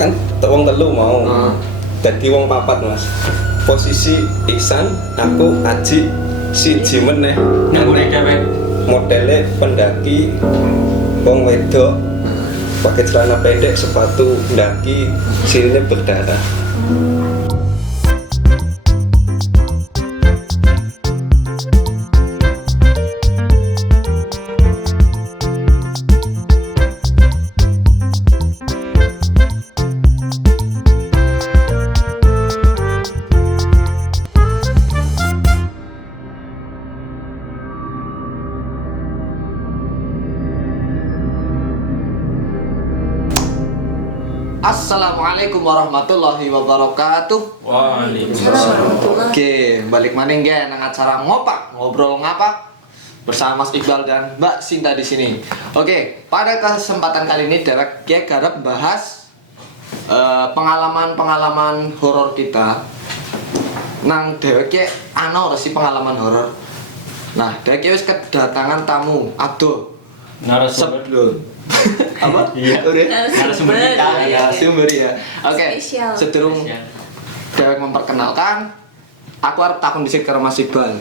kan wong telu mau. Dadi wong papat Mas. Posisi Iksan, aku Aji, siji meneh Nggone dhewek modele pendaki wong wedok pakai celana pendek, sepatu pendaki, sirine berdarah. Assalamualaikum warahmatullahi wabarakatuh. Waalaikumsalam. Oke, balik maning nggih nang acara ngobrol ngapak bersama Mas Iqbal dan Mbak Sinta di sini. Oke, pada kesempatan kali ini Derek garap bahas pengalaman horor kita. Nang Derek ana ora sih pengalaman horor. Nah, Derek wis kedatangan tamu aduh Narasumber sebelum apa? Iya. Narasumber kita ya, sumber ya. Oke. Spesial. Sedurung Dewek memperkenalkan, aku arep takon dhisik karo Mas Iqbal.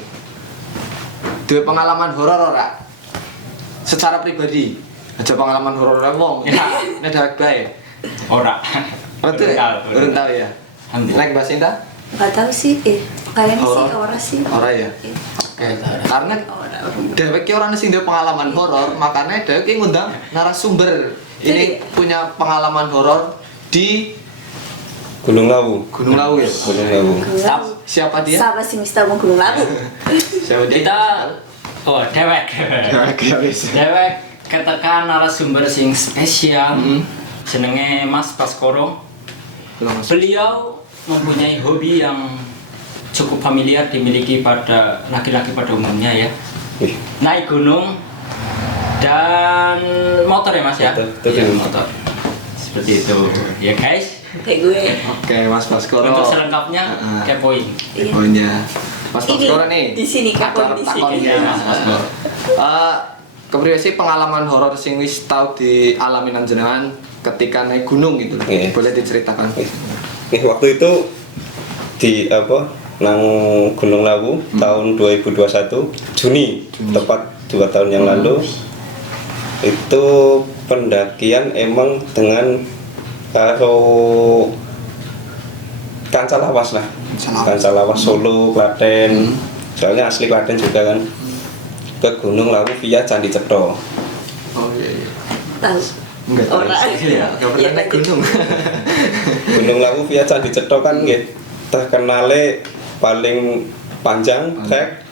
Duwe pengalaman horor ora? Secara pribadi. Aja pengalaman horor wong. Ya. Nek Dewek bae. Ora. Betul. Urung tahu ya. Alhamdulillah. Nek Mbak Sinta? Nggak tahu sih, kayaknya sih Horor? ora sih. Ora ya. Oke. Karena Dewek ki orang sing duwe pengalaman horor, makanya Dewek ki ngundang narasumber. Ini punya pengalaman horor di Gunung Lawu. Gunung Lawu ya. Gunung Lawu. Siapa dia? Siapa sih Mister mau Gunung Lawu? Siapa dia? Kita dewek. Dewek ya wis. Dewek ketekan narasumber sing spesial. Jenenge Mas Baskoro. Beliau mempunyai hobi yang cukup familiar dimiliki pada laki-laki pada umumnya ya. Wih, Naik gunung dan motor ya Mas ya? Betul. Iya, motor. Seperti itu. Ya guys. Kayak gue. Oke, Mas Baskoro. Untuk selengkapnya kepoin. Iya. Kepoinnya. Mas Ini, Baskoro nih. di sini, Aku kepoin arep di takon sini. ya, Mas Baskoro. Kepriye sih pengalaman horor sing wis tau dialami nang jenengan ketika naik gunung gitu? Iya. Boleh diceritakan? Nih waktu itu di nang Gunung Lawu tahun 2021 Juni, tepat 2 tahun yang lalu. Itu pendakian emang dengan karo kanca lawas lah. Kanca lawas Solo, Klaten. Soalnya asli Klaten juga kan. Ke Gunung Lawu via Candi Cetro. Oh iya. Tahu. Enggak tahu Ora. sih ya. Enggak pernah Iya, naik gunung. Gunung Lawu via Candi Cetro kan nggih terkenale paling panjang trek,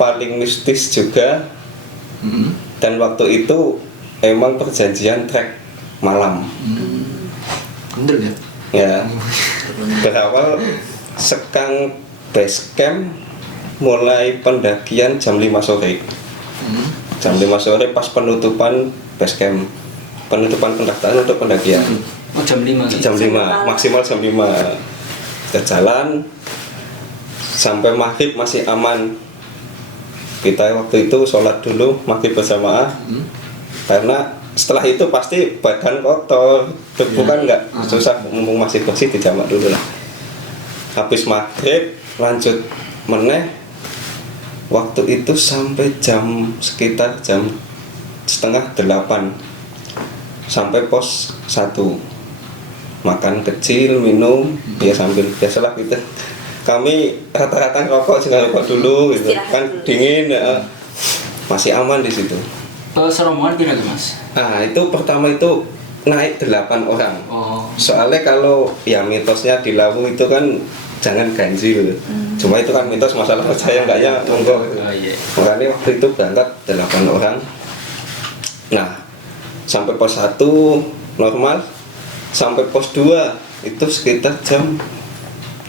paling mistis juga. Dan waktu itu emang perjanjian trek malam. Bener ya? Ya. Berawal sekang base camp mulai pendakian jam 5 sore. Jam 5 sore pas penutupan base camp. Penutupan pendaftaran untuk pendakian. Oh jam 5 Jam 5, maksimal jam 5. Kita jalan sampai maghrib masih aman. Kita waktu itu sholat dulu maghrib berjamaah. Karena setelah itu pasti badan kotor, debu kan nggak susah, mumpung masih bersih dijamak dulu lah. Habis maghrib lanjut meneh. Waktu itu sampai sekitar jam 7:30 sampai pos 1. Makan kecil, minum, ya sambil biasalah kita. Kami rata-rata rokok, jangan rokok dulu gitu. Istirahat Kan dulu. dingin ya. Masih aman di situ. Serombongan kira Mas? Nah, itu pertama itu naik 8 orang. Oh. Soalnya kalau ya mitosnya di Lawu itu kan jangan ganjil. Cuma itu kan mitos, masalah percaya enggaknya monggo gitu. Oh iya. Makanya waktu itu berangkat 8 orang. Nah, sampai pos 1 normal, sampai pos 2 itu sekitar jam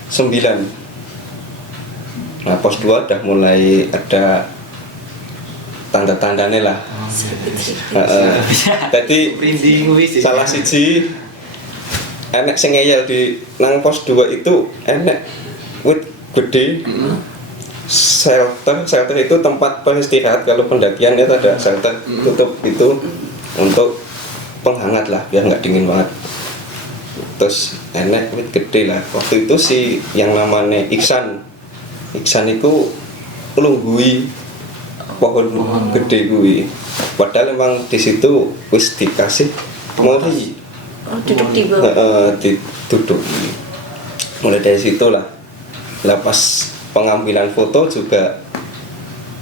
9. Nah, pos 2 udah mulai ada tanda-tandanya lah. Jadi Rinding wis. salah siji enek sing ngeyel di nang pos 2 itu enek wit gede. Shelter itu tempat beristirahat kalau pendakian itu ada shelter tutup itu untuk penghangat lah biar nggak dingin banget. terus enek wit gede lah. Waktu itu si yang namanya Iksan itu nglunggui pohon gede kuwi. Padahal emang di situ wis dikasih mori. Oh, duduk di bawah. Duduk. Mulai dari situ lah. Lah pas pengambilan foto juga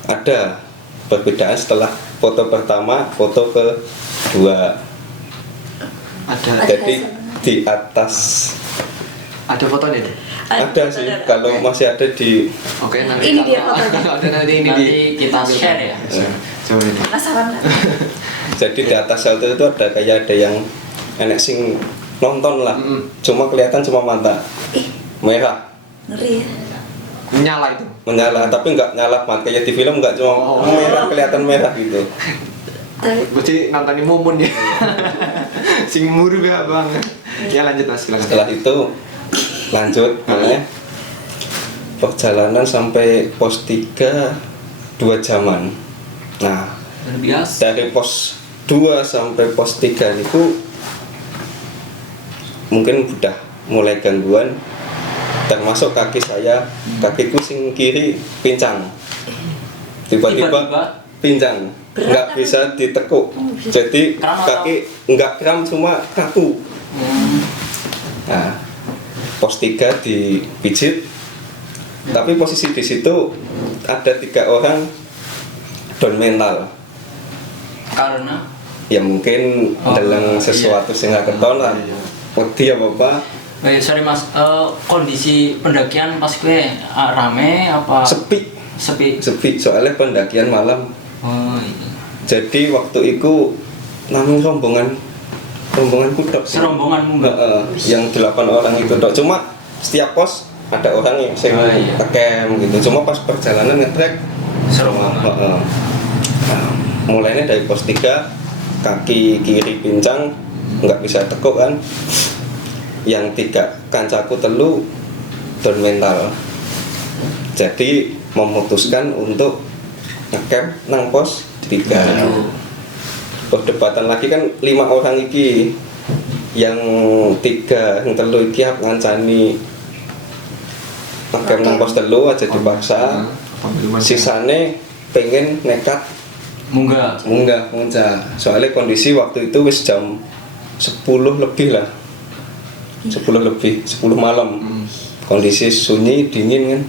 ada perbedaan setelah foto pertama, foto kedua. Ada Jadi di atas fotonya tuh. ada sih, kalau masih ada di Oke, nanti Ini dia kalau- fotonya. ada nanti ini Nanti kita tampilkan. share ya. Coba ini. Penasaran kan? jadi di atas shelter itu ada yang enek sing nonton lah. Cuma kelihatan cuma mata Ih, merah ngeri ya. Menyala itu. menyala, tapi nggak nyala banget kayak di film, nggak cuma merah, kelihatan merah gitu. Tapi Berarti nontonin Mumun ya. Sing muru ya bang. Ya lanjut mas, silakan. Setelah itu lanjut perjalanan sampai pos 3 2 jaman. Nah, Luar biasa. dari pos 2 sampai pos 3 itu mungkin udah mulai gangguan, termasuk kaki saya, kakiku sing kiri pincang, tiba-tiba pincang, Berat nggak apa? bisa ditekuk, jadi Kram atau- kaki nggak kram, cuma kaku. Nah, pos 3 dipijit, tapi posisi di situ ada 3 orang down mental. Karena Ya mungkin dalam sesuatu sing nggak keton lah, wedi apa sorry mas, kondisi pendakian pas gue rame apa sepi sepi? soalnya pendakian malam. Oh iya. Jadi waktu itu namanya rombonganku tok sih. Serombonganmu mbak? Yang 8 orang itu tok, cuma setiap pos ada orang yang sing Oh, iya. ngecamp gitu, cuma pas perjalanan ngetrek Serombongan. Nah, mulainya dari pos 3 kaki kiri pincang, nggak bisa tekuk kan. Yang 3 kancaku telu down mental, jadi memutuskan untuk ngecamp nang pos 3. Perdebatan lagi kan 5 orang iki, yang 3 yang telu iki hak ngancani ngecamp nang pos telu aja dipaksa, sisane pengen nekat Munggah. munggah. Soalnya kondisi waktu itu wis jam 10 lebih lah, 10 malam. Kondisi sunyi dingin kan.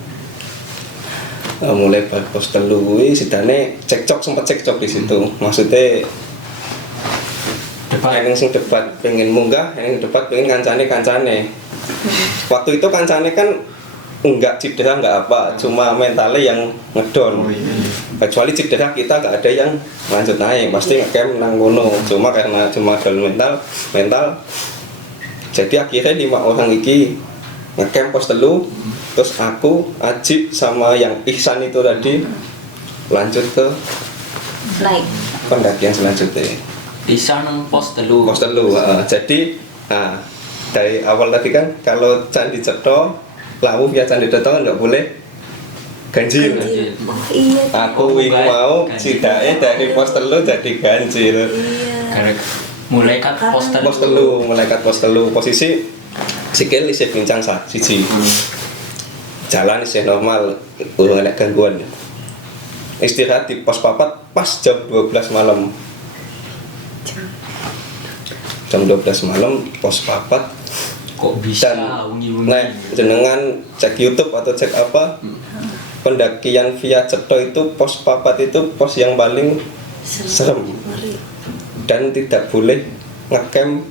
Mulai bar pos telu kuwi sidane sempet cekcok di situ. Maksudnya yang sing debat pengen munggah, yang debat pengen kancane. Waktu itu kancane kan enggak cedera enggak apa, cuma mentalnya yang ngedon. Kecuali cedera kita enggak ada yang lanjut naik, pasti ngecamp nang kono. Cuma karena cuma down mental, jadi akhirnya 5 orang iki ngecamp pos telu. Terus aku, Aji sama yang Ihsan itu tadi lanjut ke naik. pendakian selanjutnya. Bisa nang pos telu. Pos telu. Jadi dari awal tadi kan kalau Candi Cetho, Lawu via Candi Cetho kan nggak boleh ganjil. Ganjil. Iya. Aku wingi mau sidake dari pos telu jadi ganjil. Iya. Mulai kat pos telu. Pos telu, malaikat pos telu, posisi sikil isih pincang siji. Jalan isih normal, urung enek gangguan. Istirahat di pos 4 pas jam 12 malam. Jam 12 malam pos 4. Kok bisa Dan ungi-ungi? nah, jenengan cek YouTube atau cek apa, pendakian via Cetho itu pos 4 itu pos yang paling serem. Ngeri. Dan tidak boleh ngecamp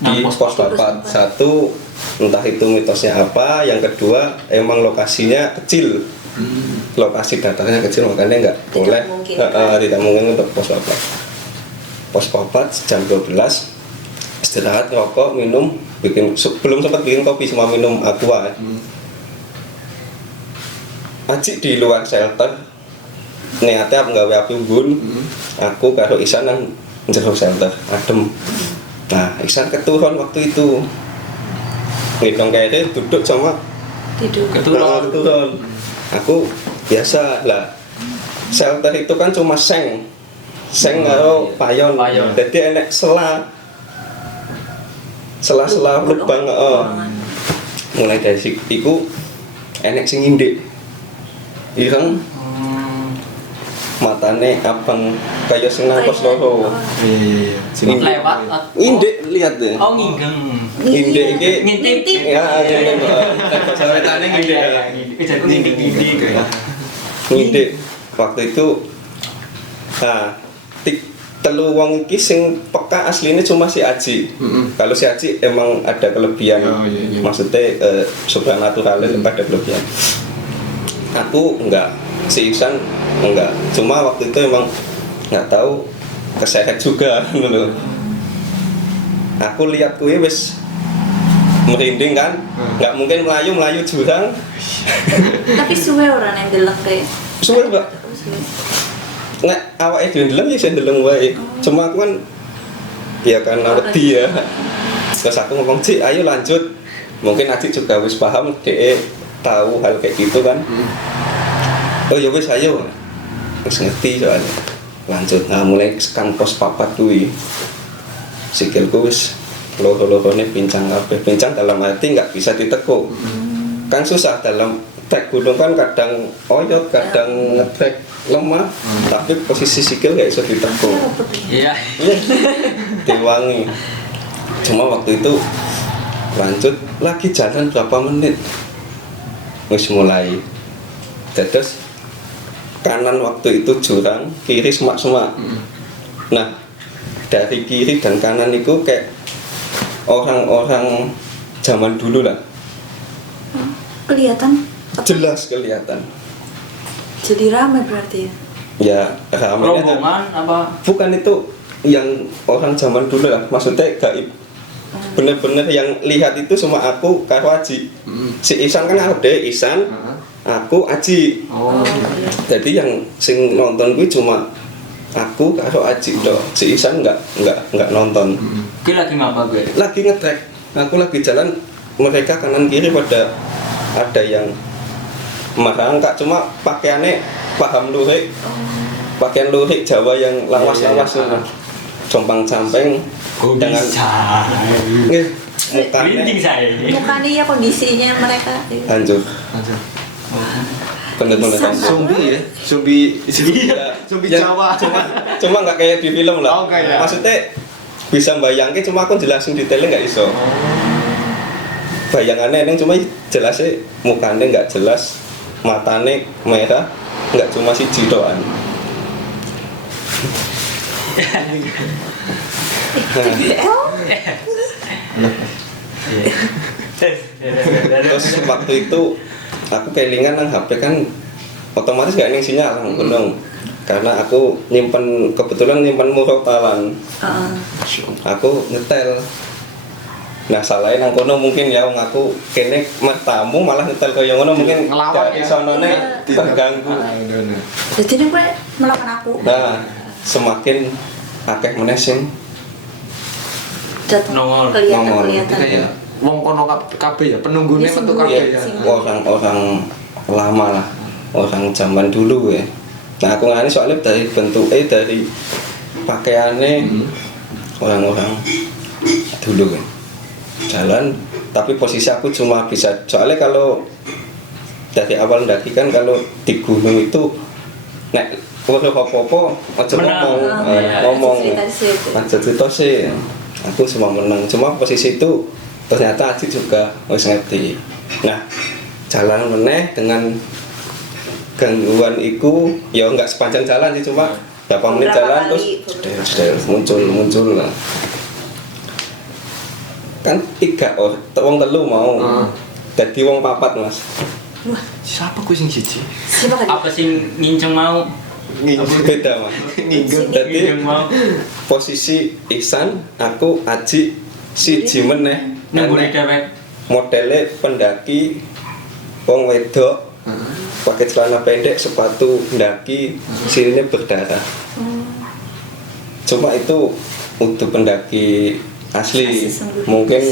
di Nah, pos pos 4. Satu, entah itu mitosnya apa. Yang kedua, emang lokasinya kecil, lokasi datarnya kecil, makanya nggak Tidak boleh. mungkin. Tidak mungkin untuk pos 4. Pos 4 jam 12 istirahat, rokok, minum, belum sempat bikin kopi, cuma minum aqua. Aji di luar shelter, niatnya nggawe api unggun. Aku karo Ihsan nang njero shelter adem. Nah, Ihsan keturun waktu itu. Ngidong kayaknya duduk sama Tidur. keturun. Aku biasa lah. Shelter itu kan cuma seng karo payon. Payon. Jadi enek sela. sela-sela lubang mulai dari iku enek sing ngindek ireng matane abang kaya sing nangkos loro lewat ngindek lihat deh oh nginggeng ngindek iki ngintip ya bahasa wetane ngindek ngindek waktu itu telu wong iki sing peka aslinya cuma si Aji. Kalau si Aji emang ada kelebihan, maksudnya supranatural ada kelebihan. Aku enggak, si Ihsan enggak. Cuma waktu itu emang nggak tahu keseret juga, loh. Aku lihat kue wis merinding kan, nggak mungkin melayu jurang. Tapi suwe orang yang delok kayak. Suwe mbak. Nek awake dhewe ndeleng ya ndeleng wae. Cuma aku kan ya karena wedi ya. Terus aku ngomong, "Cik, ayo lanjut." Mungkin Aji juga wis paham, DE tahu hal kayak gitu kan. Oh ya wis ayo. Wis ngerti soalnya. Lanjut. Nah, mulai sekang pos papat kuwi. Sikilku wis loro-lorone pincang kabeh. Pincang dalam arti enggak bisa ditekuk. Kan susah dalam trek gunung kan kadang oyot, kadang ngetrek lemah, tapi posisi sikil gak bisa ditekuk. iya Diwangi. Cuma waktu itu lanjut lagi jalan berapa menit wis mulai terus kanan waktu itu jurang, kiri semak-semak. Nah dari kiri dan kanan itu kayak orang-orang zaman dulu lah, Kelihatan jelas kelihatan. jadi ramai berarti ya. Ya ramai aja. rombongan apa Bukan itu yang orang zaman dulu lah, maksudnya gaib. Bener-bener yang lihat itu cuma aku karo Aji. Si Ihsan kan ade Ihsan, aku Aji. oh Iya. Jadi yang sing nonton gue cuma aku karo Aji dok. Si Ihsan nggak nonton. gue lagi ngapa gue Lagi ngetrek, aku lagi jalan, mereka kanan kiri pada ada yang merangkak, cuma pakaiannya paham lurik, pakaian lurik Jawa yang lawas-lawas itu, compang-camping dengan merinding mukanya saya Mukanya ya kondisinya mereka. hancur, bener-bener hancur. Zombie ya, zombie zombie Ya, Jawa. cuma nggak kayak di film lah. Oh, enggak ya. Maksudnya bisa bayangin, cuma aku jelasin detailnya nggak iso. Bayangannya ini cuma jelasnya mukanya nggak jelas, matanya merah, nggak cuma si jidoan. Terus waktu itu aku kelingan nang HP kan otomatis gak ning sinyal nang gunung. Karena aku kebetulan nyimpen murotalan. Aku nyetel. Nah salahnya nang kono mungkin ya wong aku kene tamu malah nyetel kaya ngono mungkin Ngelawan dari ya. sonone terganggu. Jadi ini gue melawan aku. Nah semakin akeh meneh sing Jatuh. Nongol. Kelihatan. Kayak wong kono kabeh ya, penunggune Ya, metu sembunyi. kabeh ya, ya. orang-orang lama lah, orang zaman dulu ya. Nah aku ngani soalnya dari bentuknya, dari pakaiannya orang-orang dulu kan jalan, tapi posisi aku cuma bisa, soalnya kalau dari awal ndaki kan kalau di gunung itu nek apa-apa aja ngomong, ngomong aja cerita sih. Aku cuma menang, cuma posisi itu ternyata Aji juga harus ngerti. Nah jalan meneh dengan gangguan itu ya nggak sepanjang jalan sih, cuma berapa menit jalan terus muncul lah kan 3 wong telu mau jadi wong 4 mas. Wah, Siapa ku sing siji? siapa kan? apa sih nginceng mau Beda mas. Jadi nginceng mau posisi Ihsan, aku Aji, si Jimeneh nunggu di dewek modelnya pendaki wong wedok pakai celana pendek, sepatu pendaki, sirine berdarah. Cuma itu untuk pendaki asli, Asli sungguh. mungkin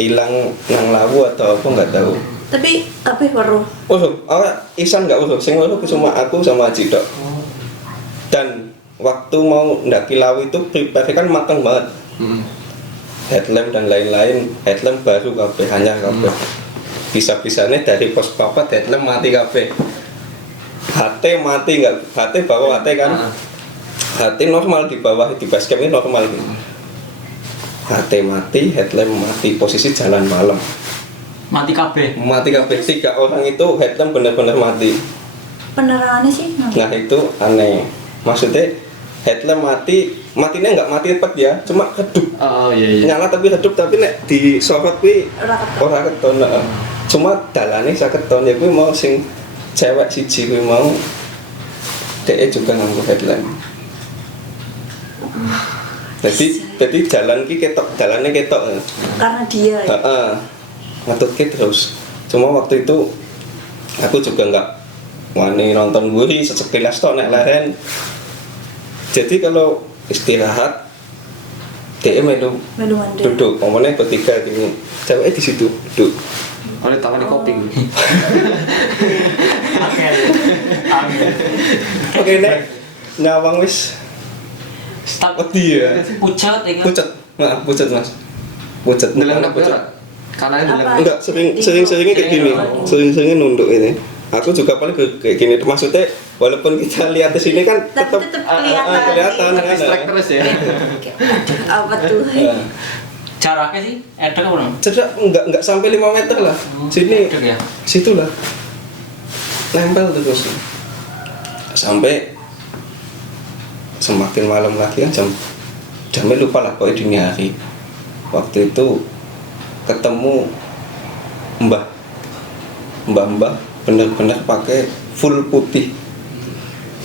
hilang nang lawu atau apa nggak tahu. Tapi kabeh weruh. Ihsan nggak uruh, sing uruh cuma aku sama Aji dok. Dan waktu mau ndaki lawu itu prepare kan matang banget. headlamp dan lain-lain, headlamp baru kabeh, hanya kabeh. Bisa-bisanya dari pos papat headlamp mati kabeh. HT mati nggak? HT bawa HT kan? HT normal di bawah di basecamp ini normal. HT mati, headlamp mati, posisi jalan malam. Mati kabeh. Mati kabeh 3 orang itu headlamp benar-benar mati. Penerangannya sih Nah itu aneh. Maksudnya headlamp mati, matinya nggak mati tepat ya, cuma redup. Oh iya. Nyala tapi redup, tapi nek disorot kuwi ora keton. Cuma dalane sak keton ya kuwi mau sing cewek siji kuwi mau dhek juga nganggo headlamp. Jadi jalan ki ketok, jalannya ketok. karena dia ya. Heeh. Ngetutke terus. Cuma waktu itu aku juga nggak wani nonton guri sekilas tok nek leren. Jadi kalau istirahat dia melu Melu-melu. duduk, momennya bertiga gini, ceweknya di situ duduk. Oleh tangan kopi. Angel. Angel. Oke nek nyawang wis Start wedi ya. pucat ya kan. Pucet, nah pucet mas, pucet. Deleng Bukan pucet. apa? Karena deleng. Apa? Enggak, sering-seringnya kayak gini, sering-seringnya nunduk ini. Aku juga paling kayak gini, maksudnya walaupun kita lihat di sini kan Tapi tetep kelihatan. kelihatan kan. Distract terus ya. Apa tuh? Jaraknya sih ada kan orang. Cedak enggak sampai 5 meter lah. Sini, Ada ya. situ lah. Nempel terus. Sampai semakin malam lagi kan jamnya lupa lah pokoknya dini hari. Waktu itu ketemu mbah bener-bener pakai full putih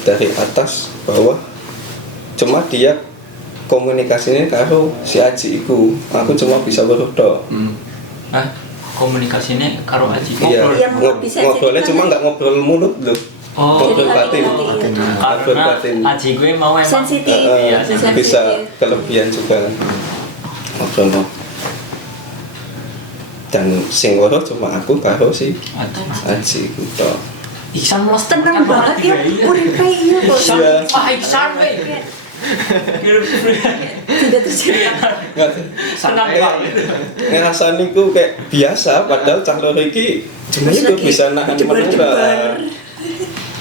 dari atas bawah, cuma dia komunikasinya karo si Aji iku, aku cuma bisa berdoa. Komunikasinya karo Aji. Iya, Yang nggak bisa ngobrolnya jadi cuma kan- nggak ngobrol mulut loh, Oh, ngobrol jadi batin. hati-hati, iya. Ngobrol karena batin. Aji gue mau emang Sensitif. Iya, Sensitif. Bisa kelebihan juga kan. Ngobrol. Dan sing loro cuma aku karo si Aji iku tok. Iksan malah Tenang banget ya. Udah kayak iya kok. Iksan, Iya. Iksan weh. Tidak terjadi. Tenang Kayak banget. ngerasani ku kayak biasa, padahal cah loro iki cuma itu bisa nahan menurut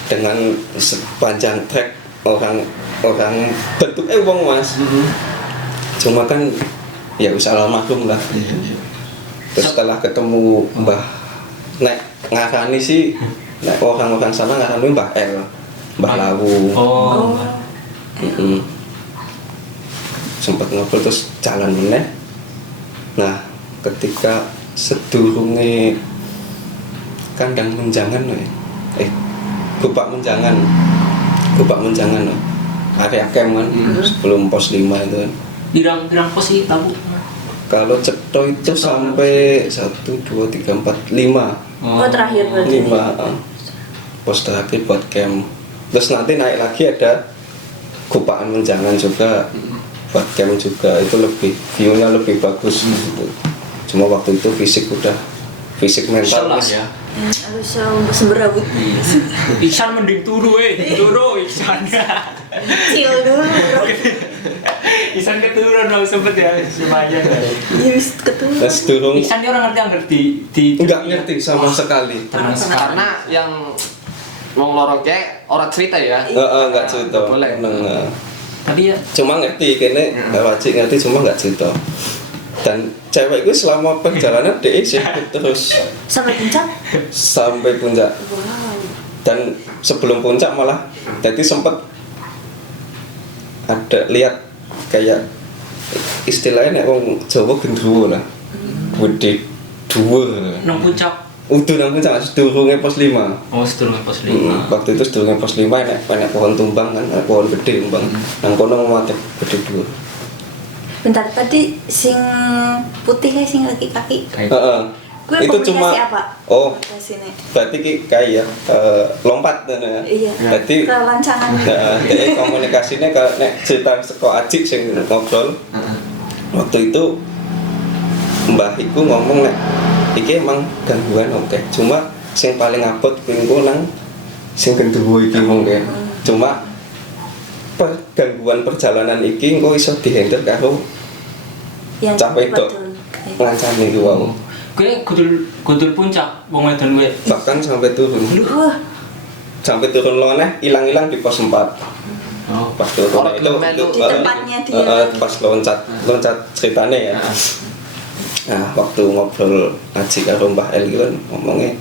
dengan sepanjang trek orang bentuknya wong mas. Cuma kan ya usah almarhum lah. Terus setelah ketemu Mbah nek ngarani sih nek orang-orang sana ngarani Mbah L, Mbah Lawu. Oh. Sempat ngobrol terus jalan meneh. Nah, ketika sedurunge kandang menjangan Gupak menjangan area camp kan sebelum pos 5 itu kan. Dirang pos sih tahu. Kalau Cetho itu sampai 1, 2, 3, 4, 5 Oh terakhir berarti. 5 pos terakhir buat camp. Terus nanti naik lagi ada Gupaan Menjangan juga buat camp juga, itu lebih view-nya lebih bagus gitu. Cuma waktu itu fisik mental Salah wis ya. Harus semberabut. Iksan mending turu Iksan. Chill dulu bro. Iksan keturun dong sempet ya lumayan. Ya wis ketemu. Terus durung Iksan dia orang ngerti di enggak ngerti sama sekali. Tenang sekali. Karena yang wong loro kayak orang cerita ya. Enggak cerita. Boleh. Neng, Tapi ya cuma ngerti kene wajib ngerti cuma enggak cerita. Dan cewek gue selama perjalanan dia sih terus Sampai puncak. sampai puncak. Wow. Dan sebelum puncak malah jadi sempat ada lihat kayak istilahnya nek wong Jawa gendruwo lah. Gede dhuwur. nang puncak. Udah nang puncak sedurunge pos 5. Oh, sedurunge pos 5. Waktu itu sedurunge pos 5 enek pohon tumbang kan, pohon gede tumbang. Nang kono madhep gede dhuwur. Bentar tadi sing putih ya sing kaki-kaki. Heeh. Gue Itu cuma apa? oh, Komunikasinya. berarti kayak lompat ya. Iya. Berarti Kelancangan. jadi komunikasinya ke nek cerita seko Ajik sing ngobrol. Waktu itu Mbah iku ngomong nek iki emang gangguan oke. Cuma sing paling abot kuwi engko nang sing gendruwo iki mungkin. Cuma gangguan perjalanan iki engko iso dihandle karo Yang Cah wedok. betul. Ngancani ku wau. Kowe kudu puncak wong wedon kowe. Bahkan sampai turun. Wah, Sampai turun loneh hilang-hilang di pos 4. Oh, Pas turun Orang itu melu di tempatnya dia. pas loncat ceritanya ya. Nah, waktu ngobrol ngaji karo Mbah El itu kan ngomongnya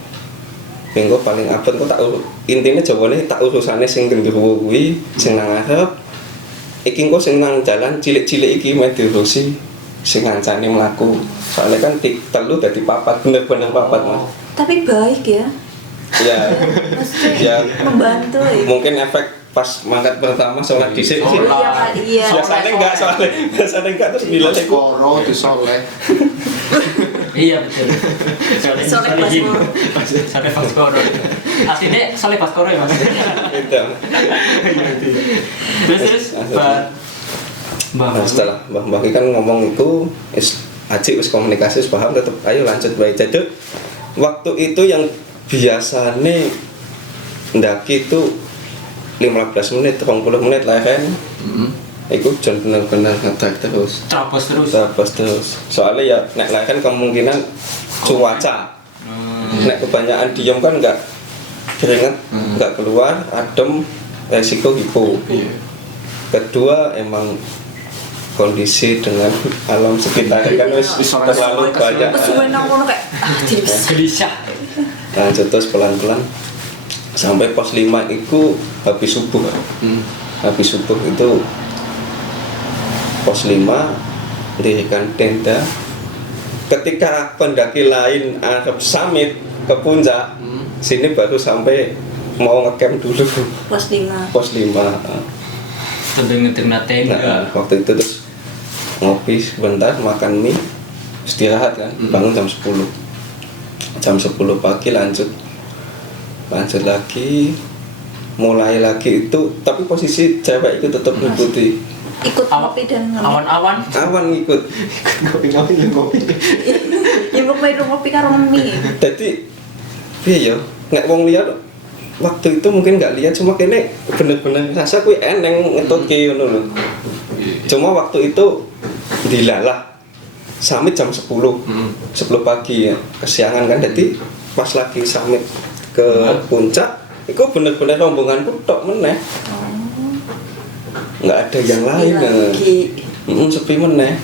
minggu paling abot kok tak intinya jawabannya tak urusane sing gendruwo kuwi sing nang ngarep iki engko sing nang jalan cilik-cilik iki meh diurusi sing ngancani mlaku soalnya kan telu dadi papat bener-bener papat Mas. tapi baik ya. Ya Maksudnya ya membantu ya. mungkin efek pas mangkat pertama sholat dhisik sih. Oh, iya, Pak, iya. Biasanya enggak terus bilang iku Koro disoleh. Iya betul. Soleh Baskoro. Soleh Baskoro. Aslinya Soleh Baskoro ya Mas. itu. Terus Mbak Nah, setelah Mbah kan ngomong itu Aji wis komunikasi wis paham tetep ayo lanjut bae. Jadi waktu itu yang biasane ndaki itu 15 menit, 20 menit lah kan. Iku jan bener-bener ngetrek terus. terobos Terus. Soalnya ya nek lah kan kemungkinan cuaca. Nek kebanyakan diem kan enggak keringet, enggak keluar, adem, resiko hipo. Kedua emang kondisi dengan alam sekitar kan wis terlalu banyak. Pesuwen nang kono kayak jadi gelisah. Lanjut terus pelan-pelan sampai pos 5 itu habis subuh. Habis subuh itu pos 5 dirikan tenda. Ketika pendaki lain arep summit ke puncak, sini baru sampai mau ngecamp dulu. pos 5. Pos 5. Sambil ngeterna tenda. Nah, waktu itu terus ngopi sebentar, makan mie, istirahat kan, bangun jam 10. Jam 10 pagi lanjut lagi, mulai lagi itu, tapi posisi cewek itu tetap ngikuti. Ikut ngopi dan ngopi. Awan-awan. Awan ngikut. Ngopi. Ya ngopi karo mie. Jadi, iya ya, nggak wong lihat. Waktu itu mungkin nggak lihat, cuma kene bener-bener rasa kui eneng ngetutke ngono lho. Cuma waktu itu dilalah summit jam 10 pagi ya, kesiangan kan. Jadi pas lagi summit ke puncak itu bener-bener rombonganku tok meneh, nggak ada yang lain sepi meneh.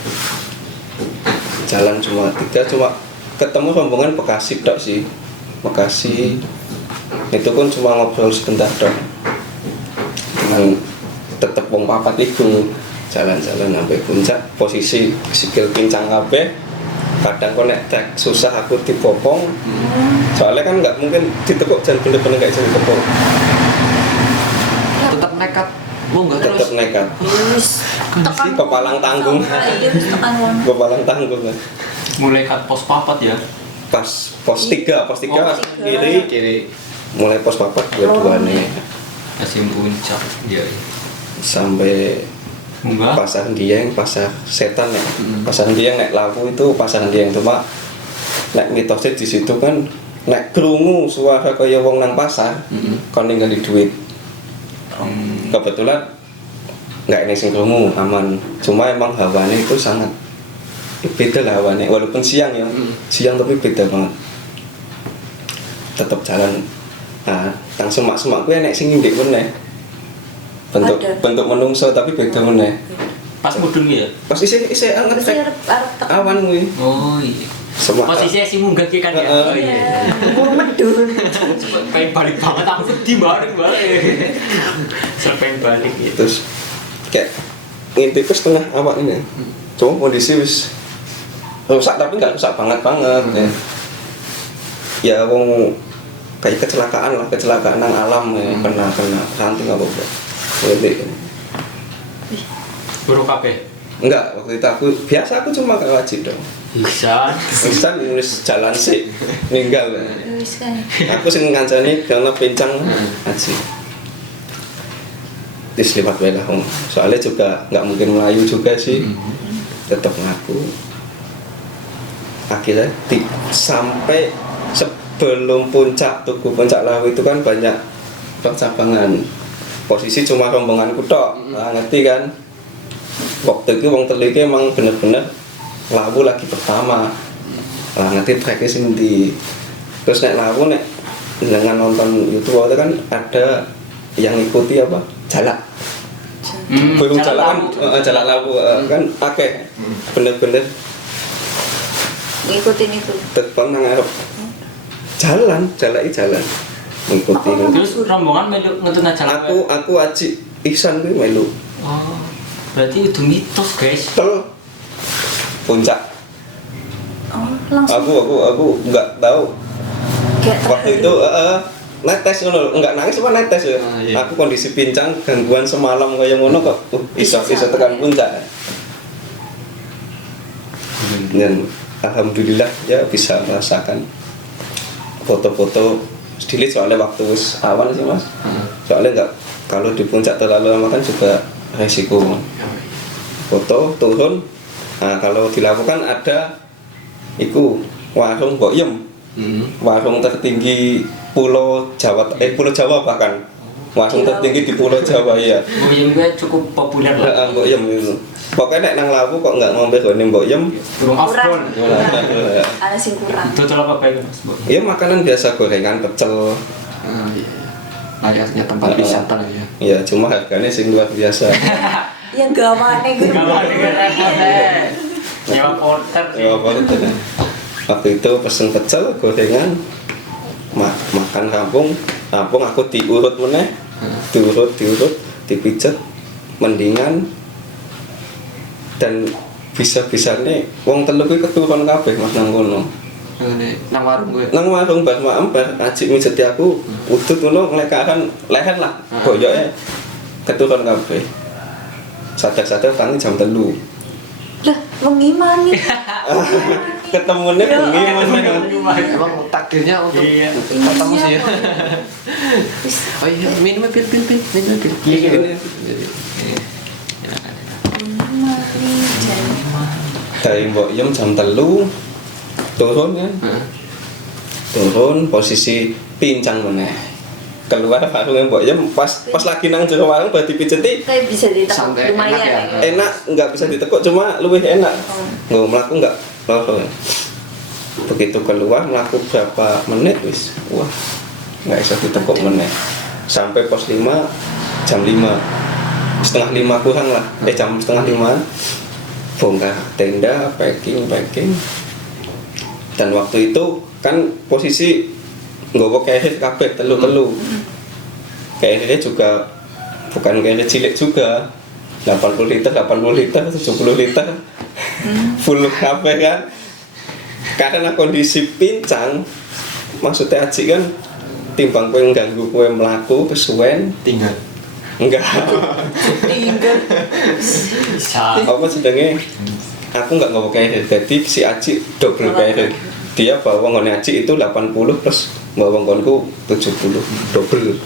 Jalan cuma 3, cuma ketemu rombongan Bekasi tok sih. Bekasi itu pun cuma ngobrol sebentar tok, dengan tetep wong papat itu jalan-jalan sampai puncak. Posisi sikil pincang kabeh, kadang kok nek trek susah aku dipopong, soalnya kan nggak mungkin ditekuk dan bener-bener nggak bisa ditepuk. Tetap nekat. Munggah Tetep terus. nekat. Wis tekan Kepalang tanggung. Iya, wis tekan kono. Kepalang tanggung kan. Mulai kat pos papat ya. Pas pos 3 pos kiri, Kiri. mulai pos papat dua-duanya Kasih puncak. Iya. sampai Munggah. pasar Dieng, pasar setan ya. Pasar Dieng nek laku itu pasar Dieng, cuma nek mitosnya di situ kan nek krungu suara kaya wong nang pasar, kon ninggali duit. Kebetulan nggak ini sing krungu, aman. Cuma emang hawanya itu sangat beda lah hawanya, walaupun siang ya, siang tapi beda banget. Tetap jalan. Nah, tang semak-semak gue nek sing ngindik meneh. Bentuk menungso tapi beda meneh. Pas mudun ya. Pas isi anget Wis arep tekan. awan kuwi. Oh iya. Semak. Posisinya si munggah ki kan ya. Oh iya. Umur medun. Pengen balik banget aku sedih balik. Sampai balik gitu. Terus kayak ngintip ke setengah awak ini. Cuma kondisi wis rusak tapi nggak rusak banget ya. Ya wong kayak kecelakaan nang alam ya, kena ranting apa enggak. Jadi Buruk kabeh. enggak, waktu itu aku biasa, aku cuma gak wajib dong. Bisa. Bisa nulis jalan sih, ninggal kan. Wis kan. Aku sing ngancani karena pincang aji. Dislipat wae lah, soalnya juga nggak mungkin melayu juga sih, tetap ngaku. Akhirnya sampai sebelum puncak Tugu Puncak Lawu itu kan banyak percabangan. Posisi cuma rombonganku tok, nah, ngerti kan? Waktu itu wong telu iki emang bener-bener lawu lagi pertama lah nanti tracknya sing di terus nek lawu nek dengan nonton YouTube itu kan ada yang ikuti apa jalak burung jalak kan jalak lawu kan pakai bener-bener ngikutin itu. terbang nang arep jalan mengikuti Terus rombongan melu ngetengah jalan. aku aji Ihsan kuwi melu Oh, berarti itu mitos guys. tel puncak Oh, langsung aku nggak tahu kayak waktu itu netes ngono enggak nangis cuma netes ya Iya. aku kondisi pincang gangguan semalam kayak ngono kok iso tekan puncak dan alhamdulillah ya bisa merasakan foto-foto delete soalnya waktu wis awan sih mas soalnya enggak kalau di puncak terlalu lama kan juga resiko foto turun nah kalau dilakukan ada iku warung boyem warung tertinggi Pulau Jawa bahkan warung tertinggi di Pulau Jawa ya Boyem gue cukup populer lah. boyem itu pokoknya nek nang lawu kok nggak ngombe gone boyem Burung afron. ada sing kurang. Total apa itu mas? Boyem? ya makanan biasa gorengan pecel layaknya tempat wisata lah ya. ya cuma harganya sing luar biasa Yang gawane gitu. Gak ada repot nyewa porter sih. ya apa itu waktu itu pesen pecel gorengan makan kampung aku diurut meneh diurut dipijet mendingan dan bisa-bisane wong telu kuwi keturun kabeh Mas nang kono. Nang warung gue. Nang warung bar maembar ajik mijeti aku udut ngono nglekakan lehen lah boyoke keturun kabeh. Sadar-sadar tangi jam 3. Lah, wengi mani. Ketemune bengi Emang takdirnya untuk Iya. ketemu sih ya. Wis, Oh iya, minum pil minum pil. Iya, ini wengi mani jan. dari Mbok Yem jam 3 turun kan. Turun posisi pincang meneh. Keluar warung Mbok Yem pas lagi nang jero warung bar dipijeti Kayak bisa ditekuk Santai, lumayan enak ya. ya. enak nggak bisa ditekuk cuma luwih enak nggak melaku nggak loro begitu keluar melaku berapa menit wis wah nggak bisa ditekuk menit sampai pos 5 jam 5 setengah 5 kurang lah jam setengah 5 bongkar tenda packing dan waktu itu kan posisi nggowo kehit kabeh telu kehitnya juga bukan kayak cilik juga 80 liter, 70 liter full kabeh kan karena kondisi pincang maksudnya aji kan timbang kowe ganggu kowe mlaku kesuwen Tinggal. enggak Tinggal. Bisa. apa sedangnya aku nggak ngomong kayak jadi si Aji double kayak dia bawa ngone Aji itu 80 plus bawa nggonku 70 double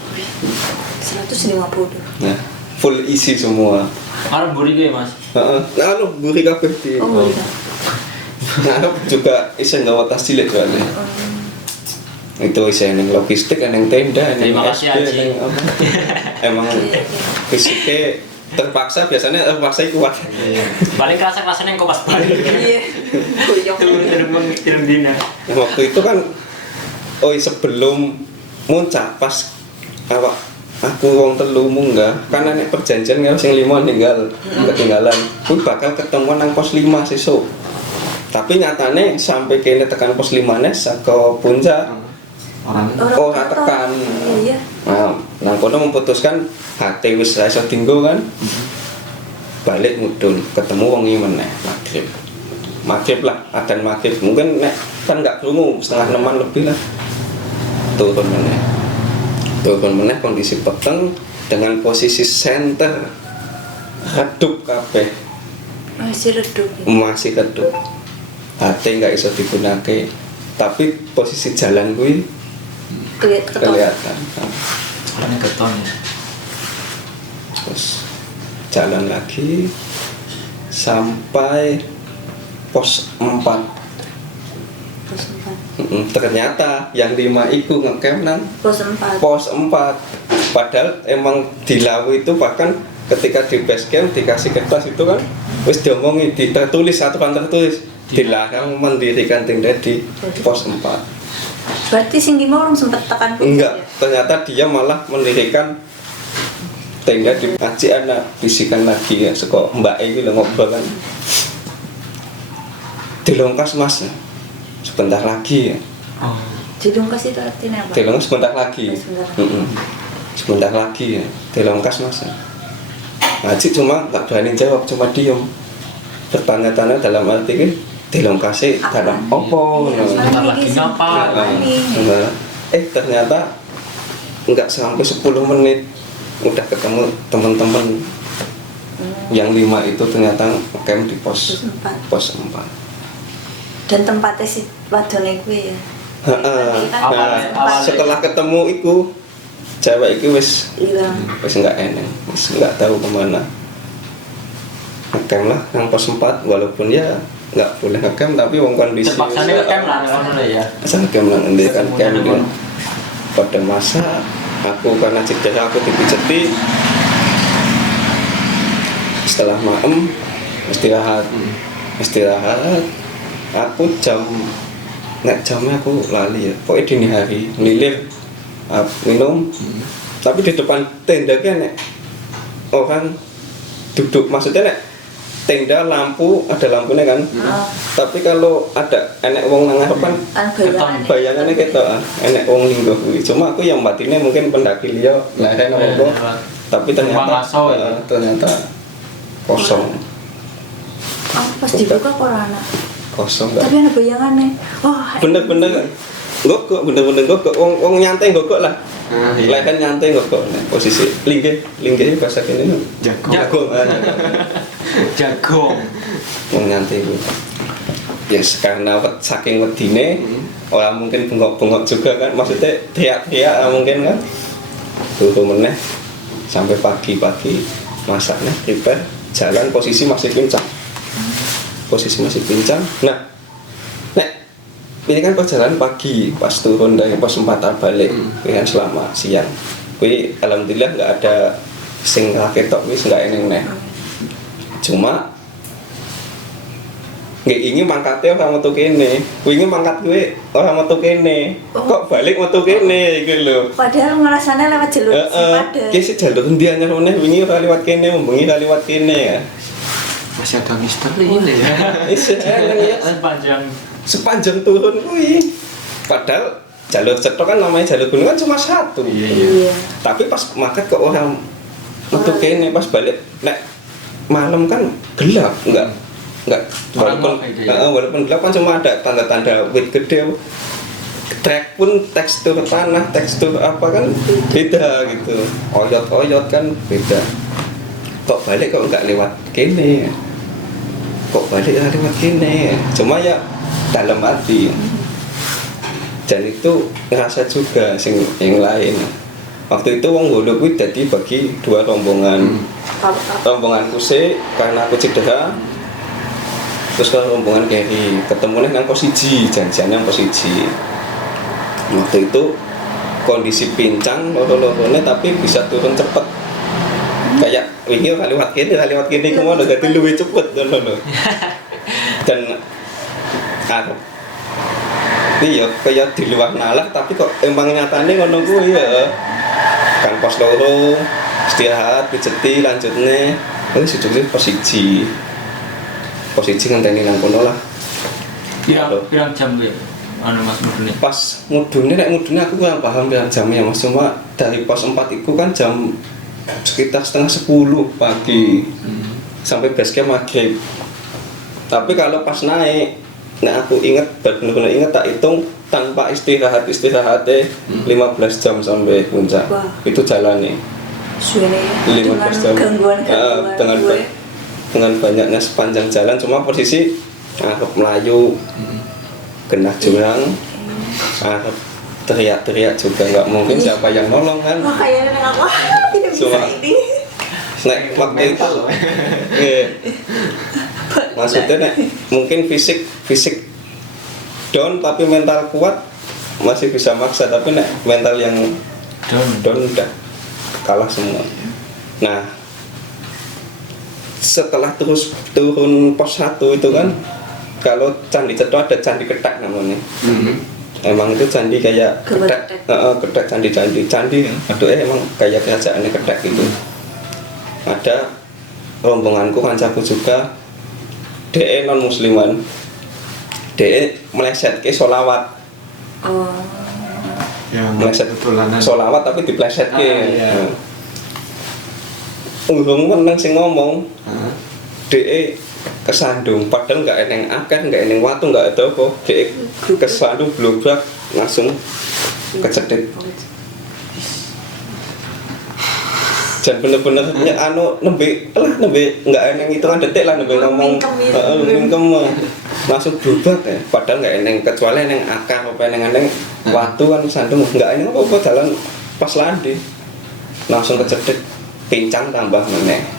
150. nah full isi semua Arab buri gue mas. heeh nah lu buri kabeh di Oh, iya. nah juga isen gawa tas cilik soalnya itu isen yang logistik yang tenda yang Terima kasih, SD Aji. yang apa emang fisiknya terpaksa biasanya terpaksa kuat Paling kerasa yang kopas balik. Iya. Goyong. Turun dina. nah, waktu itu kan sebelum muncak pas awak aku wong telu munggah karena nek perjanjian karo sing 5 tinggal ketinggalan kuwi bakal ketemuan nang pos 5 sesuk tapi nyatane sampai kene tekan pos 5 nes saka puncak Orang ora tekan Iya. nah nang kono memutuskan hati wis ra iso dinggo kan balik mudun ketemu wong iki meneh maghrib lah adzan maghrib mungkin nek kan nggak krungu setengah 6 lebih lah turun meneh kondisi peteng dengan posisi center redup kabeh Masih redup. masih redup hati nggak iso digunake tapi posisi jalan kuwi kelihatan Orangnya keton ya. terus jalan lagi sampai pos 4 Pos 4. ternyata yang 5 itu ngecamp nang Pos 4. pos 4 padahal emang di Lawu itu bahkan ketika di base camp dikasih kertas itu kan wis diomongi tertulis satu kan tertulis dilarang mendirikan tenda di pos 4. Berarti sing lima orang sempat tekan putih Enggak, ya? ternyata dia malah mendirikan tenda di ngaji anak bisikan lagi ya, sekok mbak ini lho ngobrol kan. Dilongkas mas, sebentar lagi ya. Oh. Dilungkas itu artinya apa? Dilongkas sebentar lagi. Sebentar. Sebentar lagi ya, dilongkas mas. Ngaji cuma nggak berani jawab, cuma diem. Bertanya-tanya dalam arti kan, dilongkasi dalam opo. Iya, Sebentar ini lagi sempat ngapa? paling. Nah, ternyata nggak sampai 10 menit udah ketemu teman-teman yang 5 itu ternyata camp di pos Pos 4. 4. Dan tempatnya si wadone kuwi ya. Heeh. Kan Nah, awalnya. setelah ketemu itu cewek itu wis hilang. nggak enak, wis nggak tahu kemana. Ngecamp lah yang pos 4 walaupun ya nggak boleh ngecamp tapi wong kondisi Terpaksa nih camp lah ngono ya. asal camp lah nanti kan Semuanya camp ada dia. pun. Pada masa aku karena cedera aku dipijeti setelah maem istirahat aku jamnya aku lali ya pokoknya dini hari ngelilir minum tapi di depan tenda kan nek orang duduk maksudnya nek tenda ada lampunya kan tapi kalau ada enek wong nang ngarepan bayangannya kita enek wong linggo kuwi cuma aku yang batinnya mungkin pendaki liya leren apa tapi ternyata ternyata kosong Aku pas dibuka corona. kosong enggak Tapi ada bayangannya. Wah. bener-bener gokok wong nyantai gokok lah leren nyantai gokok nah, posisi linggih bahasa kene jago Jagung. wong nyantai ku yes karena saking wedine orang mungkin bengok-bengok juga kan maksudnya teriak-teriak mungkin kan turu meneh sampai pagi-pagi masaknya prepare jalan posisi masih pincang nah nek ini kan perjalanan pagi pas turun dari pos 4 balik kan selama siang kui alhamdulillah nggak ada sing ketok wis nggak eneng neh cuma nggak ingin mangkatnya orang metu kene ingin mangkat gue orang metu kene kok balik metu kene gitu loh Padahal ngerasanya lewat jalur sepadan. Ki si jalur dia nyarone wingi ora liwat kene, bengi ora liwat kene ya. Masih ada misteri ini ya. Sepanjang turun kuwi. Padahal jalur cetok kan namanya jalur gunung kan cuma satu. Iya. Tapi pas maket kok orang metu kene pas balik nek malam kan gelap, enggak walaupun gelap kan cuma ada tanda-tanda wit gede. Trek pun tekstur tanah, tekstur apa kan beda gitu. Oyot kan beda. Kok balik kok nggak lewat kene? Kok balik nggak lewat kene? Cuma ya dalam hati. Dan itu ngerasa juga sing yang lain. Waktu itu wong Holo kuwi dadi bagi dua rombongan. Rombonganku sih karena aku cedera. Terus kalau rombongan Keri ketemunya nang pos 1, janjiannya pos 1. Waktu itu kondisi pincang loro-lorone tapi bisa turun cepet kayak wingi liwat kene kemana jadi luwih cepet ngono dan iya kayak di luar nalar tapi kok emang nyatane ngono kuwi ya kan pos loro istirahat pijeti lanjutne wis sujud pos 1 ngenteni nang kono lah Pirang jam ya anu Mas mudune. Pas mudune aku kurang paham pirang jamnya Mas cuma dari pos 4 itu kan jam sekitar setengah 10 pagi sampai base camp maghrib. Tapi kalau pas naik aku inget benar-benar inget tak hitung tanpa istirahatnya 15 jam sampai puncak. Wah. Itu jalannya Suene 15 jam gangguan dengan banyaknya sepanjang jalan cuma posisi melayu kena jurang teriak-teriak juga nggak mungkin siapa yang nolong kan wah kayaknya aku tidak bisa Cuma- ini nek waktu itu iya. Maksudnya nek mungkin fisik down tapi mental kuat masih bisa maksa tapi nek mental yang down udah kalah semua. Nah setelah terus turun pos 1 itu kan kalau Candi Cetro ada Candi Ketek namanya. Emang itu candi kayak ketek, ketek candi. Aduh emang kayak kerajaannya ketek gitu. Ada rombonganku kancaku juga, DE non musliman, DE meleset ke solawat. Meleset solawat tapi dipleset ke. Urung meneng sing ngomong, DE kesandung, padahal nggak eneng akeh, nggak eneng watu, nggak ada apa. DE kesandung blubrak langsung kecedhit. Dan bener-bener nembe nggak eneng hitungan detik lah nembe ngomong mingkem langsung blubrak ya. Padahal nggak eneng, kecuali eneng akeh apa eneng watu kan sandung nggak eneng apa jalan pas landi langsung kecedhit, pincang tambah meneh.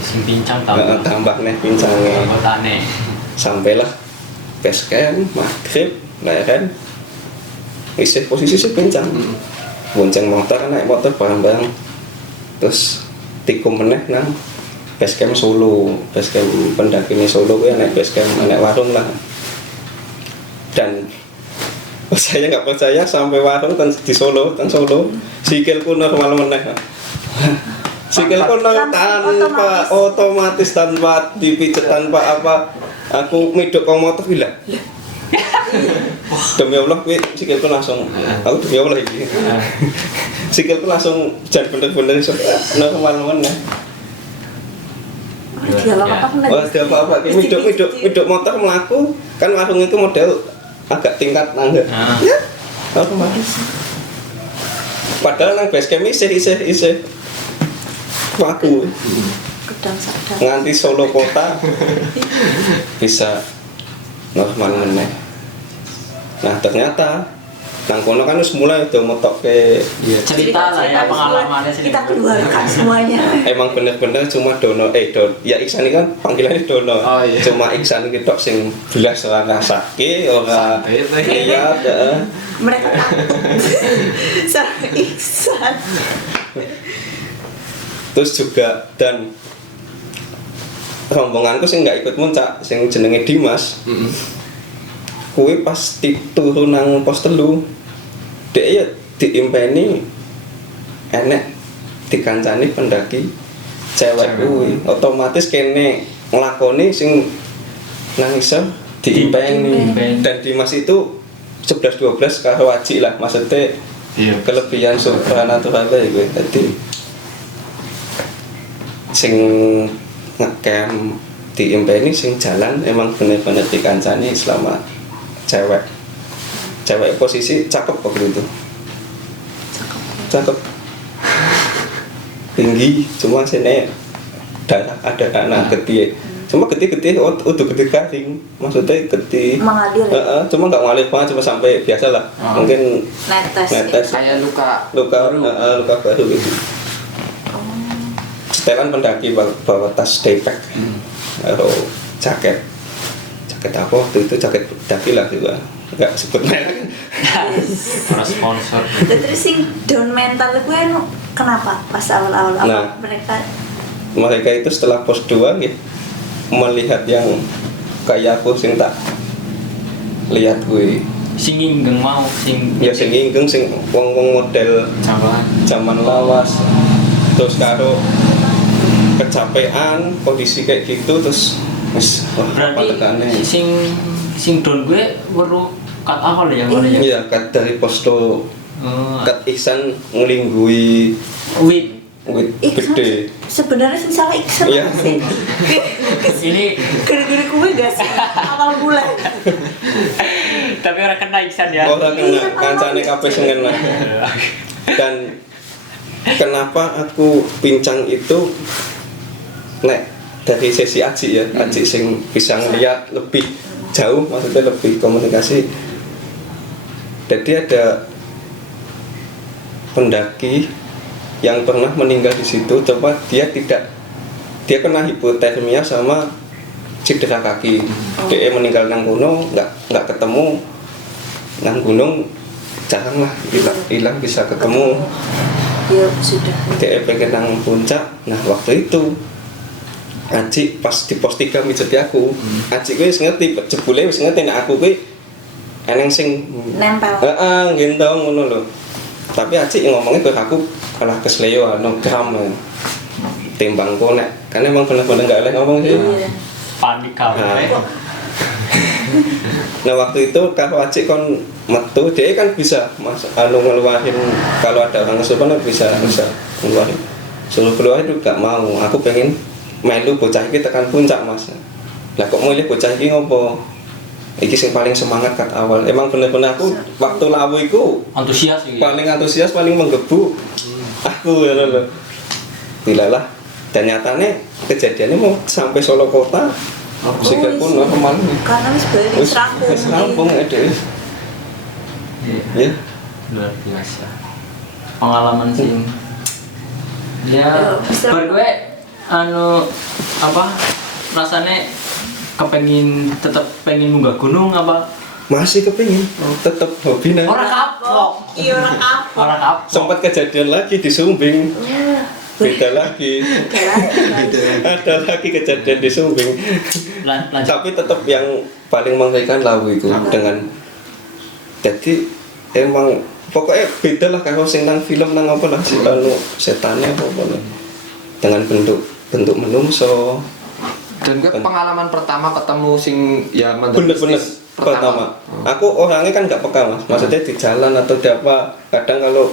Sing pincang tambah neh pincangnya. Sampailah base camp maghrib leren isih posisi sih pincang. Bonceng motor kan naik motor bareng-bareng. Terus tikum meneh nang base camp Solo. Base camp pendaki ini Solo kuwi naik base camp naik warung lah. Dan saya nggak percaya sampai warung di Solo, sikilku normal meneh. Sikilku tanpa otomatis, tanpa dipijet, tanpa apa, aku miduk kong motor bilang demi Allah, sikilku langsung, aku demi Allah ini sikilku langsung jangan bener-bener normal meneh. Ada apa-apa, miduk motor melaku, kan warung itu model agak tingkat tangga. Ya, otomatis. Padahal nang base camp isih waku. Nganti Solo kota bisa normal meneh. Nah ternyata nang kono kan wis mulai udah motokke cerita lah ya pengalamannya sini. Kita keluarkan semuanya. Emang bener-bener cuma Dono ya Iksan ini kan panggilannya Dono. Cuma Iksan iki tok sing belas ora ngrasake, ora lihat. Mereka takut sama Iksan. Terus juga dan rombonganku sing nggak ikut muncak, sing jenenge Dimas. Kuwi pas turun nang pos 3, dhek ya diimpeni enek dikancani pendaki cewek kuwi. Otomatis kene nglakoni sing nang isor diimpeni. Dan Dimas itu 11-12 karo Aji lah, maksudnya kelebihan supranatural kuwi. Dadi sing ngecamp diimpeni sing jalan emang bener-bener dikancani selama cewek posisi cakep waktu itu, cakep tinggi, cuma sini darah ada anak gede, cuma gede udah gede garing, maksudnya gede mengalir ya? Cuma nggak ngalir banget, cuma sampai biasa lah, mungkin netes kayak luka baru gitu. Setelan pendaki bawa tas daypack, atau jaket apa waktu itu, jaket pendaki lah juga, nggak sebut merek. Para sponsor. Terus sing down mental gue kenapa pas awal-awal mereka itu setelah pos 2 ya, melihat yang kayak aku sing tak lihat gue sing inggeng mau sing wong model zaman lawas, terus karo kecapean kondisi kayak gitu, terus berarti sing down gue baru cut awal ya mana ya? Iya, cut dari posto. Cut Iksan ngelinggui wit gede. Sebenarnya sing salah Iksan sih. Ini gara-gara kue gak sih awal bulan. Tapi orang kena Iksan ya. Orang kena kancane kabeh sing kena. Dan kenapa aku pincang itu nek dari sesi Aji ya, Aji sing bisa ngeliat lebih jauh, maksudnya lebih komunikasi. Jadi ada pendaki yang pernah meninggal di situ, coba dia kena hipotermia sama cedera kaki. Dia meninggal nang gunung, nggak ketemu nang gunung, jarang lah hilang bisa ketemu. Ya sudah. Dia pengen nang puncak, nah waktu itu Aji pas di pos 3 mijeti aku. Aji kuwi wis ngerti, jebule wis ngerti nek aku kuwi eneng sing Nempel. heeh gitu ngono lho. Tapi Aji ngomongnya ke aku kalah kesleo anu gram. Timbangku nek kan emang bener-bener gak oleh ngomong sih. Iya. Panik kau. Nah waktu itu kalau Aji kon metu dia kan bisa mas anu ngeluarin kalau ada orang kesurupan bisa ngeluarin. Suruh keluar itu gak mau. Aku pengen melu bocah iki tekan puncak Mas. Lah kok milih bocah iki ngopo? Iki sing paling semangat kat awal. Emang bener-bener aku waktu lawu iku Antusias iki. paling antusias, paling menggebu. Aku ya lho. Dilalah dan nyatanya kejadiannya mau sampai Solo kota. Meskipun normal. Karena wis balik Wis rampung. rampung ada. Ya. Luar biasa. Pengalaman sing ya bisa. gue anu apa rasanya kepengin tetap pengen munggah gunung apa Masih kepingin tetap hobi nah. orang kapok Iya orang apa? orang kapok Sempat kejadian lagi di Sumbing. Beda lagi. Ada lagi kejadian di Sumbing. lanjut Tapi tetap yang paling mengerikan Lawu itu dengan jadi emang pokoknya beda lah kalau sing nang film nang apa lah si anu setannya apa lah dengan bentuk menungso. Dan gue pengalaman pertama ketemu sing ya Bener-bener pertama. Aku orangnya kan nggak peka Mas. Maksudnya di jalan atau di apa kadang kalau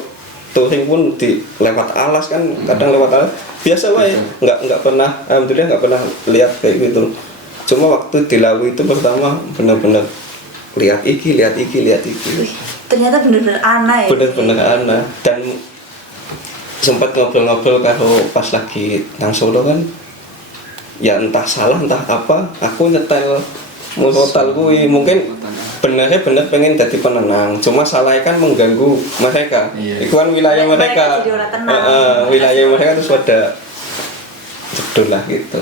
touring pun di lewat alas kan kadang lewat alas biasa wae nggak pernah alhamdulillah nggak pernah lihat kayak gitu. Cuma waktu di Lawu itu pertama bener-bener lihat iki. Wih, ternyata bener-bener aneh. Bener-bener aneh dan sempat ngobrol-ngobrol kalau pas lagi nang Solo kan ya entah salah entah apa aku nyetel murotal kuwi mungkin bener pengen jadi penenang cuma salahnya kan mengganggu mereka. Iya. Itu kan wilayah mereka, Jadi orang tenang. wilayah mereka terus pada jedul lah gitu.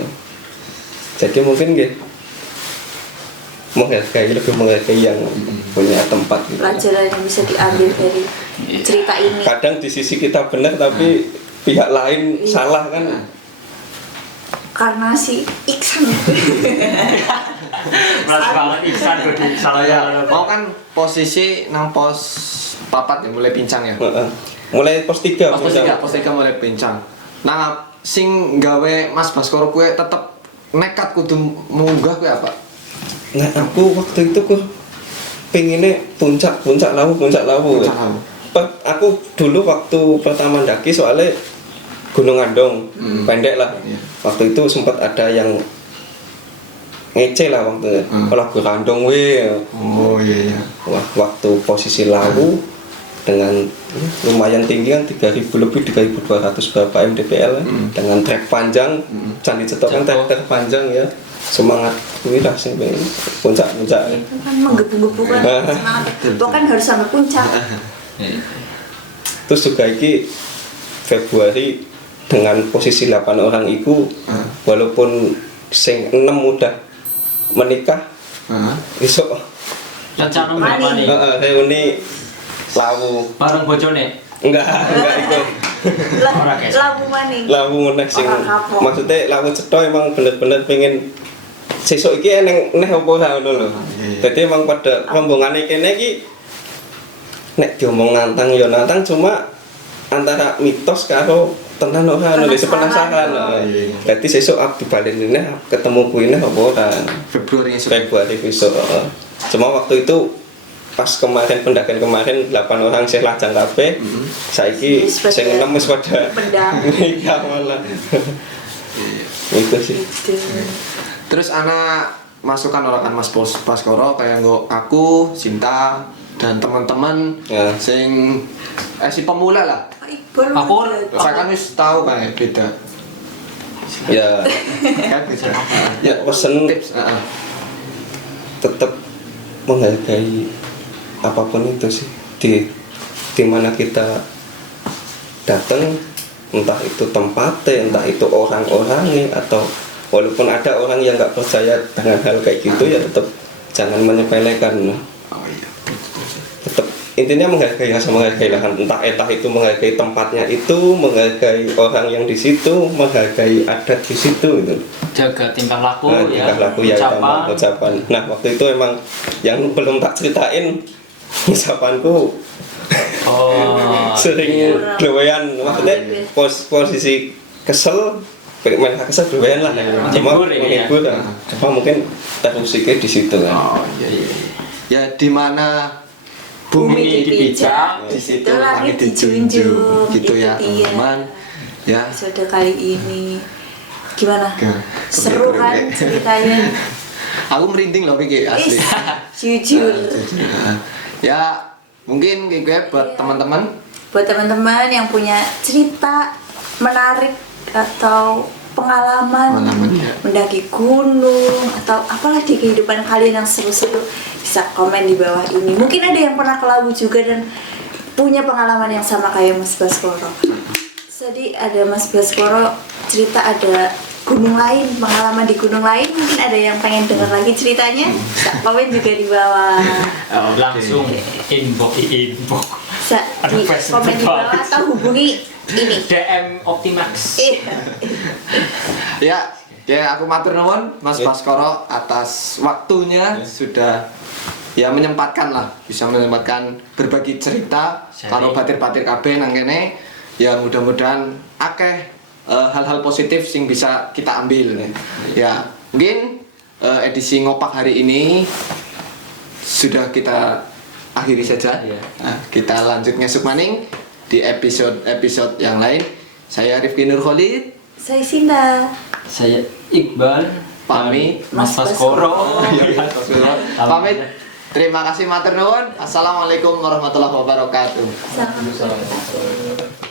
Jadi mungkin gitu lebih menghargai yang punya tempat gitu. Pelajaran yang bisa diambil dari cerita ini. Kadang di sisi kita benar tapi pihak lain salah kan. Karena si Iksan merasa banget Iksan gue salah ya mau kan posisi nang pos papat ya mulai pincang ya. Heeh. Mulai pos 3 Pos 3 mulai pincang. Nah, sing gawe Mas Baskoro kue tetep nekat kudu munggah kue apa? Nah aku waktu itu kok pengennya puncak lawu. Puncak Lawu. Aku dulu waktu pertama ndaki soalnya Gunung Andong pendek lah. Iya. Waktu itu sempat ada yang ngece lah waktu kalau Gunung Andong Oh iya. wah waktu posisi Lawu dengan lumayan tinggi kan 3.000 lebih 3.200 berapa mdpl dengan trek panjang Candi Cetok kan trek panjang ya semangat kuwi lah sing pengen puncak ya. itu kan menggebu-gebu kan semangat itu kan harus sampai puncak. Terus juga iki Februari dengan posisi 8 orang itu walaupun sing 6 udah menikah besok rencana berapa nih reuni Lawu bareng bojone enggak itu Ora, guys. Labu maning. Lawu meneh sing Orang kapok. maksudnya Lawu Cetha emang bener-bener pengen sesuk iki eneng neh apa ta ngono lho. Dadi emang pada rombongane kene iki nek diomong nantang ya nantang cuma antara mitos karo tenan ora ngono lho penasaran. Dadi sesuk aku dibalen neh ketemu kuwi neh apa ora. Februari besok. Cuma waktu itu pas kemarin pendakian kemarin 8 orang sih lajang kabeh. Saiki sing 6 wis pada nikah malah. Itu sih. Terus anak masukan orang Mas Baskoro kayak aku, Sinta dan teman-teman Ya. sing si pemula lah. Aku Saya kan wis tahu kan beda. Ya, Kan bisa. ya pesen Tips. tetap menghargai apapun itu sih di mana kita datang, entah itu tempatnya, entah itu orang-orangnya, atau walaupun ada orang yang nggak percaya dengan hal kayak gitu ya tetap jangan menyepelekan. Oh iya. Tetap intinya menghargai lahan, entah itu menghargai tempatnya itu, menghargai orang yang di situ, menghargai adat di situ itu. Jaga tingkah laku ya, Tingkah laku ya, ucapan. Nah waktu itu emang yang belum tak ceritain ucapanku sering doyan, maksudnya posisi kesel, main kesel doyan lah, cuma menghibur lah. Cuma mungkin termusiknya di situ kan. Oh iya. Ya di mana bumi dipijak, di situ langit dijunjung. Gitu ya teman-teman. Ya. Episode kali ini gimana? Seru kan ceritanya? Aku merinding loh Kiki asli. Jujur. Ya mungkin gue buat teman-teman. Buat teman-teman yang punya cerita menarik atau pengalaman Ya. mendaki gunung atau apalah di kehidupan kalian yang seru-seru, bisa komen di bawah ini. Mungkin ada yang pernah ke Lawu juga dan punya pengalaman yang sama kayak Mas Baskoro. Jadi ada Mas Baskoro cerita ada gunung lain, pengalaman di gunung lain. Mungkin ada yang pengen dengar lagi ceritanya, bisa komen juga di bawah. Langsung inbox. Bisa di komen di bawah atau hubungi ini DM Optimax. Ya aku matur nuwun Mas Baskoro atas waktunya sudah ya bisa menyempatkan berbagi cerita karo batir-batir kabeh nang kene. Ya mudah-mudahan akeh hal-hal positif sing bisa kita ambil. Ya mungkin edisi ngopak hari ini sudah kita akhiri saja. Nah, kita lanjut ngesuk maning di episode yang lain. Saya Rifki Nur Khalid. saya Sinda. Saya Iqbal. Pamit. Mas Baskoro. Pamit. Terima kasih matur nuwun. Assalamualaikum warahmatullahi wabarakatuh. Sama.